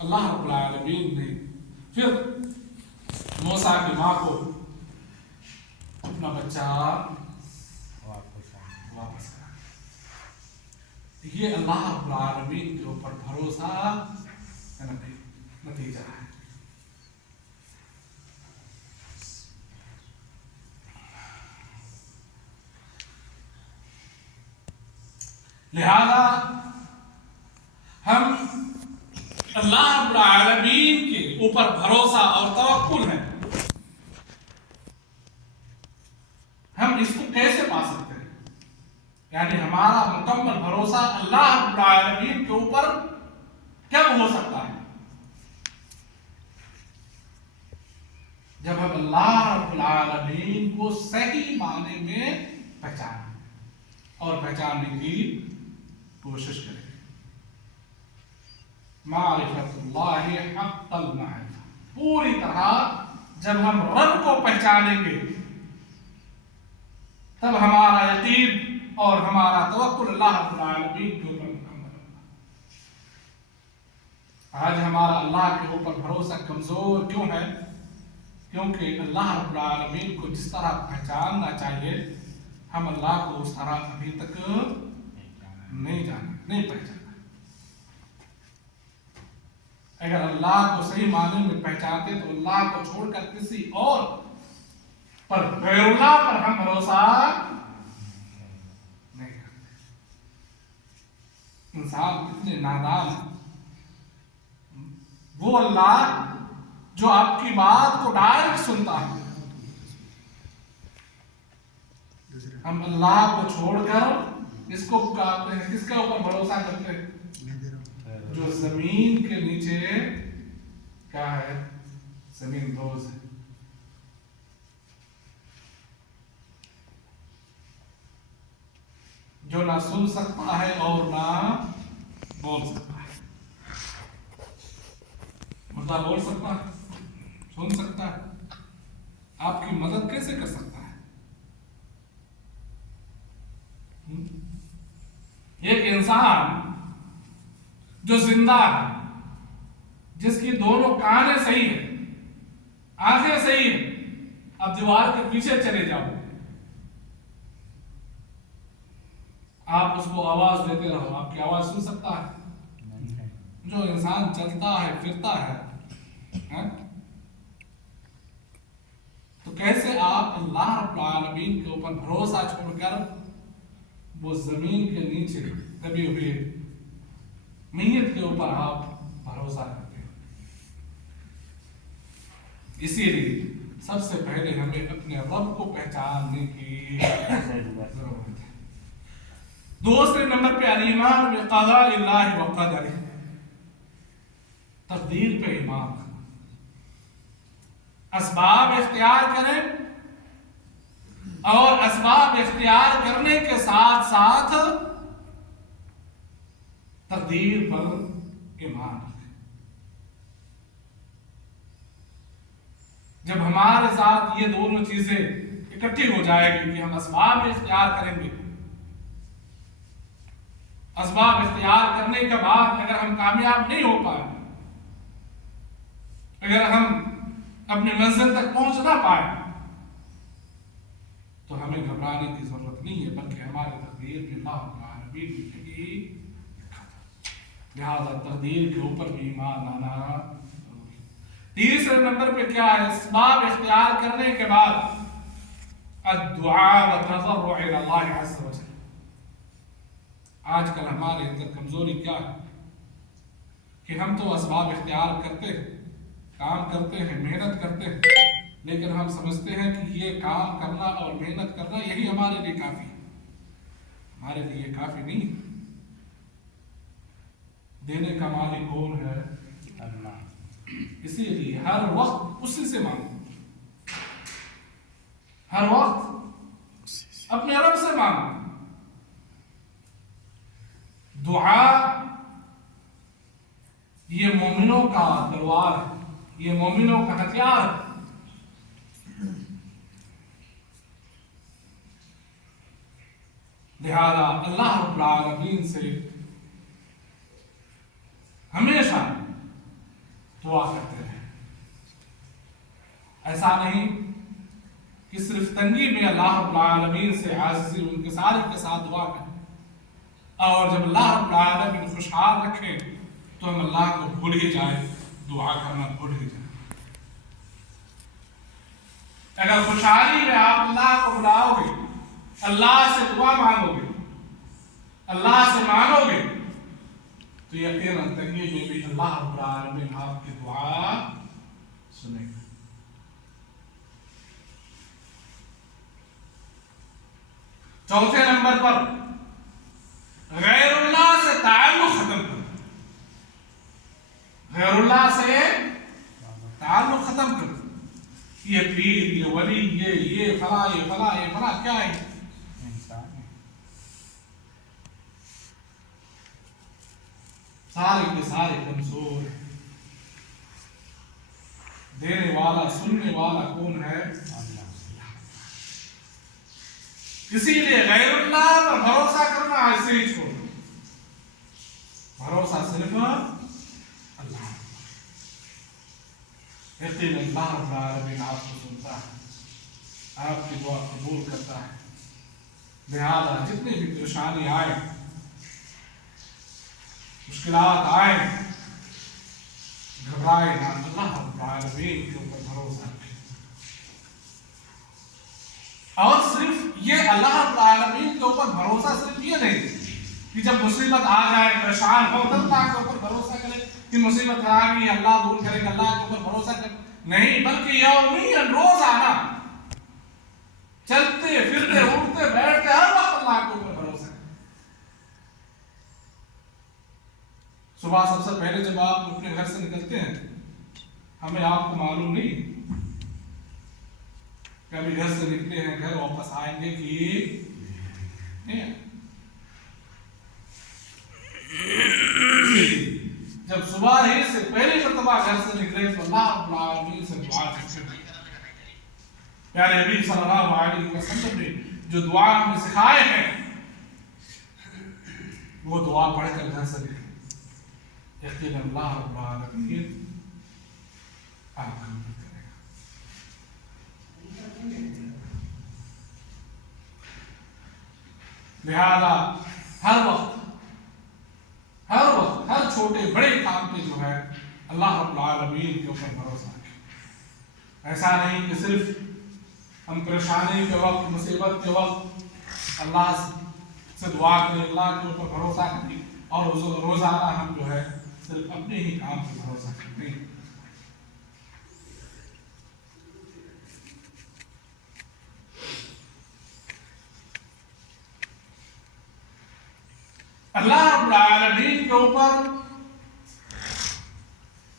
اللہ رب العالمین نے پھر موسیٰ کی ماں کو اپنا بچہ واپس کرا. یہ اللہ رب العالمین کے اوپر بھروسہ کا نتیجہ ہے. لہذا ہم اللہ رب العالمین کے اوپر بھروسہ اور توکل ہے. ہم اس کو کیسے پا سکتے ہیں؟ یعنی ہمارا مکمل بھروسہ اللہ رب العالمین کے اوپر کب ہو سکتا ہے؟ جب ہم اللہ رب العالمین کو صحیح معنی میں پہچانیں اور پہچاننے کی کوشش کریں. معرفت اللہ حق المعرفہ، پوری طرح جب ہم رب کو پہچانیں گے تب ہمارا یقین اور ہمارا توکل اللہ رب العالمین کے اوپر مکمل ہوگا. آج ہمارا اللہ کے اوپر بھروسہ کمزور کیوں ہے؟ کیونکہ اللہ رب العالمین کو جس طرح پہچاننا چاہیے ہم اللہ کو اس طرح ابھی تک نہیں پہچانا. اگر اللہ کو صحیح معنی میں پہچانتے تو اللہ کو چھوڑ کر کسی اور پر غیر اللہ پر ہم بھروسہ نہیں کرتے. انسان کتنے نادان ہے. وہ اللہ جو آپ کی بات کو ڈائریکٹ سنتا ہے، ہم اللہ کو چھوڑ کر اس کو پکارتے ہیں. کس کے اوپر بھروسہ کرتے ہیں؟ جو زمین کے نیچے کیا ہے؟ زمین دوز ہے. جو نہ سن سکتا ہے اور نہ بول سکتا ہے. مردہ بول سکتا ہے، سن سکتا ہے، آپ کی مدد کیسے کر سکتا ہے؟ ایک انسان جو زندہ ہے، جس کی دونوں کانیں صحیح ہیں، آنکھیں صحیح ہیں، اب دیوار کے پیچھے چلے جاؤ، آپ اس کو آواز دیتے رہو، آپ کی آواز سن سکتا ہے؟ جو انسان چلتا ہے پھرتا ہے تو کیسے آپ اللہ رب العالمین کے اوپر بھروسہ چھوڑ کر وہ زمین کے نیچے دبی ہوئی میت کے اوپر آپ بھروسہ کرتے ہیں؟ اسی لیے سب سے پہلے ہمیں اپنے رب کو پہچاننے کی ضرورت ہے. دوسرے نمبر پہ الایمان بقضاء اللہ و قدرہ، تقدیر پہ ایمان رکھنا. اسباب اختیار کریں اور اسباب اختیار کرنے کے ساتھ ساتھ تقدیر پر ایمان رکھیں. جب ہمارے ساتھ یہ دونوں چیزیں اکٹھی ہو جائے گی کہ ہم اسباب اختیار کریں گے، اسباب اختیار کرنے کے بعد اگر ہم کامیاب نہیں ہو پائیں، اگر ہم اپنی منزل تک پہنچ نہ پائیں، تو ہمیں گھبرانے کی ضرورت نہیں ہے، بلکہ ہماری تقدیر بھی اللہ رب العالمین نے لکھا تھا. لہذا تقدیر کے اوپر بھی ایمان لانا ضروری ہے. تیسرے نمبر پہ کیا ہے؟ اسباب اختیار کرنے کے بعد الدعاء والتضرع الى اللہ عز وجل. آج کل ہمارے اندر کمزوری کیا ہے کہ ہم تو اسباب اختیار کرتے ہیں، کام کرتے ہیں، محنت کرتے ہیں، لیکن ہم سمجھتے ہیں کہ یہ کام کرنا اور محنت کرنا یہی ہمارے لیے کافی ہے. ہمارے لیے یہ کافی نہیں. دینے کا مالک کون ہے؟ اللہ. اسی لیے ہر وقت اسی سے مانگو، ہر وقت اپنے رب سے مانگو. دعا یہ مومنوں کا تلوار ہے، یہ مومنوں کا ہتھیار ہے. لہذا اللہ رب العالمین سے ہمیشہ دعا کرتے رہیں. ایسا نہیں کہ صرف تنگی میں اللہ رب العالمین سے عاجزی و انکساری کے ساتھ دعا کریں، اور جب اللہ رب العالمین خوشحال رکھے تو ہم اللہ کو بھول ہی جائیں، دعا کرنا بھول ہی جائیں. اگر خوشحالی میں آپ اللہ کو بلاؤ گے، اللہ سے دعا مانگو گے، اللہ سے مانو گے، تو یقیناً تنگی میں بھی اللہ رب العالمین آپ کی دعا سنے گا. چوتھے نمبر پر غیر اللہ سے تعلق ختم کرنا. غیر اللہ سے تعلق ختم کرنا. یہ پیر، یہ ولی، یہ فلاں کیا ہے؟ انسان ہے. سارے کے سارے کمزور ہیں. دینے والا سننے والا کون ہے؟ اسی لیے غیر اللہ پر بھروسہ کرنا ایسے ہی چھوڑ دو. بھروسہ صرف اللہ. یقین اللہ رب العالمین آپ کو سنتا ہے، آپ کی دعا قبول کرتا ہے. لہذا جتنی بھی پریشانی آئے، مشکلات آئے، گھبرائے نہ. اللہ رب العالمین کے اوپر بھروسہ رکھیں. اور صرف یہ اللہ رب العالمین کے اوپر بھروسہ صرف یہ نہیں کہ جب مصیبت آ جائے، پریشان ہو، تب اللہ کے اوپر بھروسہ کرے کہ مصیبت آ گئی، اللہ دور کرے گا، اللہ کے اوپر بھروسہ کرے. نہیں، بلکہ یومیاً، روزانہ، چلتے پھرتے اٹھتے بیٹھتے ہر وقت اللہ کے اوپر بھروسہ کرے. صبح سب سے پہلے جب آپ اپنے گھر سے نکلتے ہیں، ہمیں آپ کو معلوم نہیں کبھی گھر سے نکلے ہیں، گھر واپس آئیں گے کہ نہیں. جب صبح ہی سے پہلی مرتبہ گھر سے نکلے تو اللہ رب العالمین سے دعا کرتے ہیں. پیارے نبی صلی اللہ علیہ وسلم نے جو دعا ہمیں سکھائے ہیں، وہ دعا پڑھ کر گھر سے نکلے. یقین اللہ رب العالمین آپ کا مدد کرے گا. لہذا ہر وقت ہر چھوٹے بڑے کام پہ جو ہے اللہ رب العالمین کے اوپر بھروسہ رکھیں. ایسا نہیں کہ صرف ہم پریشانی کے وقت، مصیبت کے وقت اللہ سے دعا کریں، اللہ کے اوپر بھروسہ کریں، اور روزانہ ہم جو ہے صرف اپنے ہی کام پہ بھروسہ کریں. اللہ رب العالمین کے اوپر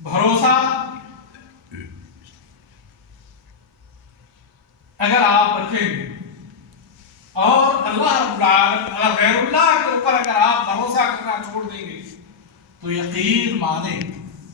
بھروسہ اگر آپ رکھیں گے، اور اللہ رب العالمین غیر اللہ کے اوپر اگر آپ بھروسہ کرنا چھوڑ دیں گے، تو یقین مانیں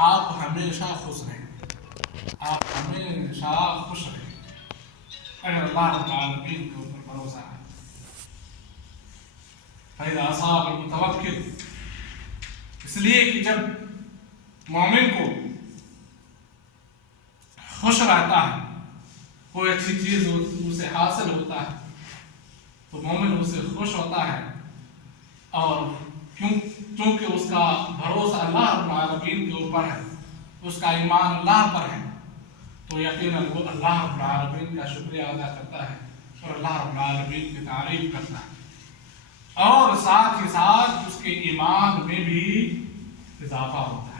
آپ ہمیشہ خوش رہیں گے. آپ ہمیشہ خوش رہیں گے اگر اللہ رب العالمین کے اوپر بھروسہ ہے. فَإِذَا أَصَابَ الْمُتَوَكِّلُ، اس لیے کہ جب مومن کو خوش رہتا ہے، کوئی اچھی چیز اسے حاصل ہوتا ہے، تو مومن اسے خوش ہوتا ہے. اور چونکہ اس کا بھروسہ اللہ رب العالمین کے اوپر ہے، اس کا ایمان اللہ پر ہے، تو یقیناً وہ اللہ رب العالمین کا شکریہ ادا کرتا ہے اور اللہ رب العالمین کی تعریف کرتا ہے، اور ساتھ ہی ساتھ اس کے ایمان میں بھی اضافہ ہوتا ہے.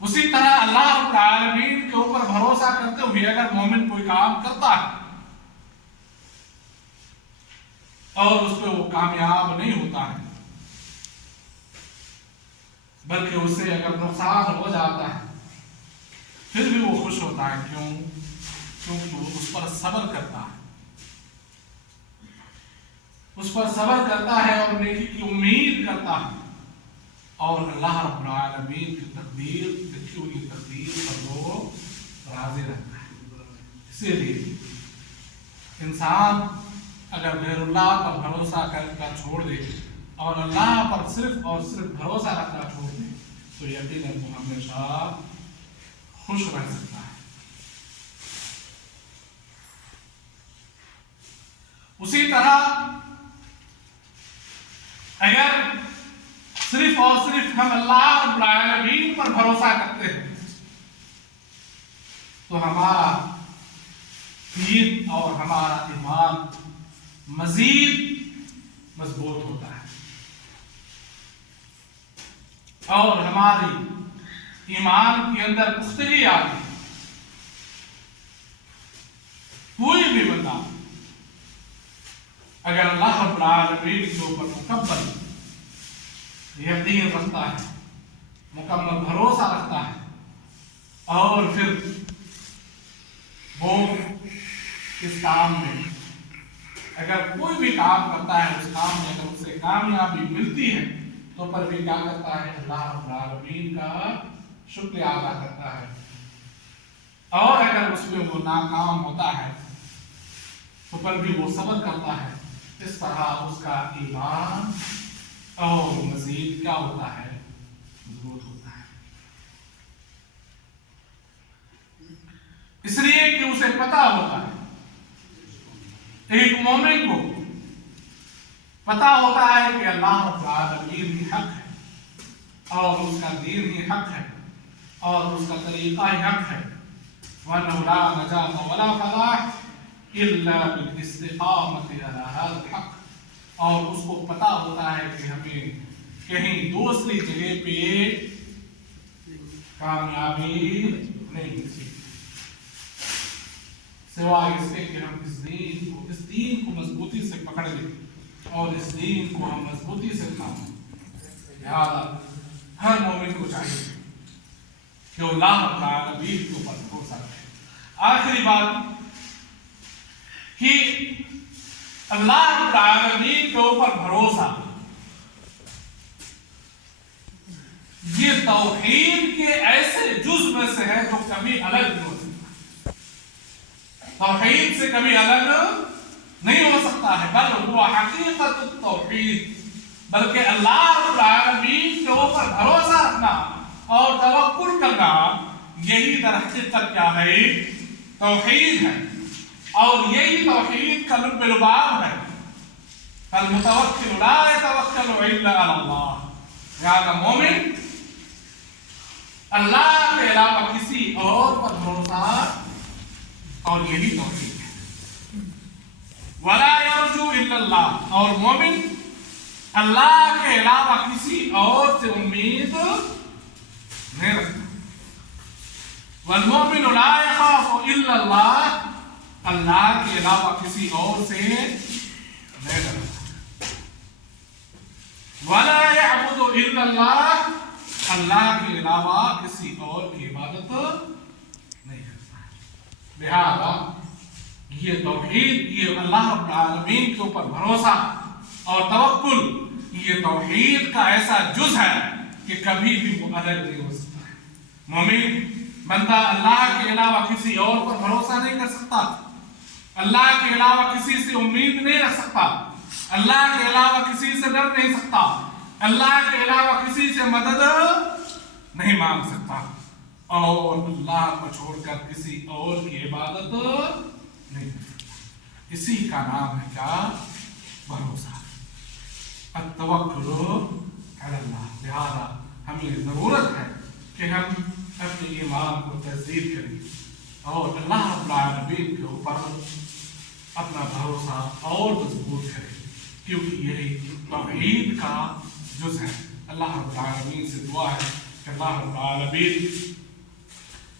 اسی طرح اللہ رب العالمین کے اوپر بھروسہ کرتے ہوئے اگر مومن کوئی کام کرتا ہے اور اس پہ وہ کامیاب نہیں ہوتا ہے، بلکہ اسے اگر نقصان ہو جاتا ہے، پھر بھی وہ خوش ہوتا ہے. کیونکہ وہ اس پر صبر کرتا ہے، اس پر صبر کرتا ہے اور نیکی کی امید کرتا ہے، اور اللہ رب العالمین کی تقدیر، لکھی ہوئی تقدیر پر وہ راضی رہتا ہے. اسی لیے انسان اگر غیر اللہ پر بھروسہ کرنا چھوڑ دے اور اللہ پر صرف اور صرف بھروسہ رکھنا چھوڑ دے، تو یقیناً وہ ہمیشہ خوش رہ سکتا ہے۔ اسی طرح اگر صرف اور صرف ہم اللہ رب العالمین پر بھروسہ کرتے ہیں تو ہمارا دین اور ہمارا ایمان مزید مضبوط ہوتا ہے اور ہماری ایمان کے اندر پختگی آتی ہے۔ کوئی بھی بندہ اگر اللہ رب العالمین کے اوپر مکمل یقین رکھتا ہے، مکمل بھروسہ رکھتا ہے، اور پھر وہ اس کام میں اگر کوئی بھی کام کرتا ہے، اس کام میں اگر اسے کامیابی ملتی ہے تو پر بھی کیا کرتا ہے؟ اللہ رب العالمین کا شکریہ ادا کرتا ہے، اور اگر اس میں وہ ناکام ہوتا ہے تو پر بھی وہ صبر کرتا ہے۔ اس طرح اس کا ایمان اور مزید کیا ہوتا ہے؟ مضبوط ہوتا ہے، اس لیے کہ اسے پتا ہوتا ہے، ایک مومن کو پتا ہوتا ہے کہ اللہ رب العالمین ہی حق ہے اور اس کا دین ہی حق ہے اور اس کا طریقہ ہی حق ہے، وَأَنَّهُ لَا نَجَاةَ وَلَا فَلَاحَ إِلَّا بِالِاسْتِقَامَةِ عَلَى هَذَا الْحَقِّ، اور اس کو پتا ہوتا ہے کہ ہمیں کہیں دوسری جگہ پہ کامیابی نہیں ملتی سوائے اس کے کہ ہم اس دین کو مضبوطی سے پکڑ لیں اور اس دین کو ہم مضبوطی سے اپنائیں۔ لہذا ہر مومن کو چاہیے کہ وہ اللہ رب العالمین کے اوپر بھروسہ رکھے۔ آخری بات کہ اللہ رب العالمین کے اوپر بھروسہ یہ توحید کے ایسے جز میں سے ہے جو کبھی الگ نہیں ہو سکتا، توحید سے کبھی الگ نہیں ہو سکتا ہے، بل وہ حقیقت التوحید، بلکہ اللہ رب العالمین کے اوپر بھروسہ رکھنا اور توکل کرنا یہی در حقیقت کیا ہے؟ توحید ہے، اور یہی توحید کا لب لباب ہے۔ فالمتوکل لا يتوکل الا علی اللہ، لہذا مومن اللہ کے علاوہ کسی اور پر بھروسہ، اور یہی توحید ہے۔ ولا یرجو الا اللہ، اور مومن اللہ کے علاوہ کسی اور سے امید نہیں رکھتا۔ والمؤمن لا يخاف الا اللہ، اللہ کے علاوہ کسی اور سے نہیں ڈرتا۔ ولا يعبد الا اللہ، اللہ کے علاوہ کسی اور کی عبادت نہیں کرتا۔ لہذا یہ توحید، یہ اللہ رب العالمین کے اوپر بھروسہ اور توکل، یہ توحید کا ایسا جز ہے کہ کبھی بھی وہ الگ نہیں ہو سکتا ہے۔ مومن بندہ اللہ کے علاوہ کسی اور پر بھروسہ نہیں کر سکتا، اللہ کے علاوہ کسی سے امید نہیں رکھ سکتا، اللہ کے علاوہ کسی سے ڈر نہیں سکتا، اللہ کے علاوہ کسی سے مدد نہیں مانگ سکتا، اور اللہ کو چھوڑ کر کسی اور کی عبادت نہیں کر سکتا۔ اسی کا نام ہے کیا؟ بھروسہ، التوکل علی اللہ۔ لہذا ہمیں ضرورت ہے کہ ہم اپنے ایمان کو تجدید کریں اور اللہ رب العالمین کے اوپر اپنا بھروسہ اور مضبوط کریں، کیونکہ یہی توحید کا جز ہے۔ اللہ رب العالمین سے دعا ہے کہ اللہ رب العالمین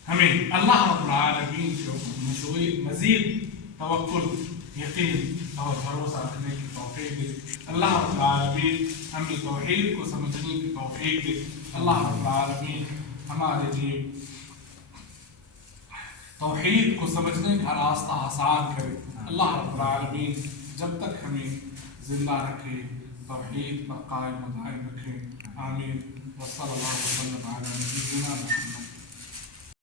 ہمیں اللہ رب العالمین کے اوپر مزید توکل، یقین اور بھروسہ رکھنے کی توفیق دے۔ اللہ رب العالمین ہمیں توحید کو سمجھنے کی توفیق دے۔ اللہ رب العالمین ہمارے لیے توحید کو سمجھنے کا راستہ آسان کرے۔ اللہ رب العالمین جب تک ہمیں زندہ رکھے توحید پر قائم و دائم رکھے، آمین۔ وصلی اللہ وسلم علی نبینا محمد۔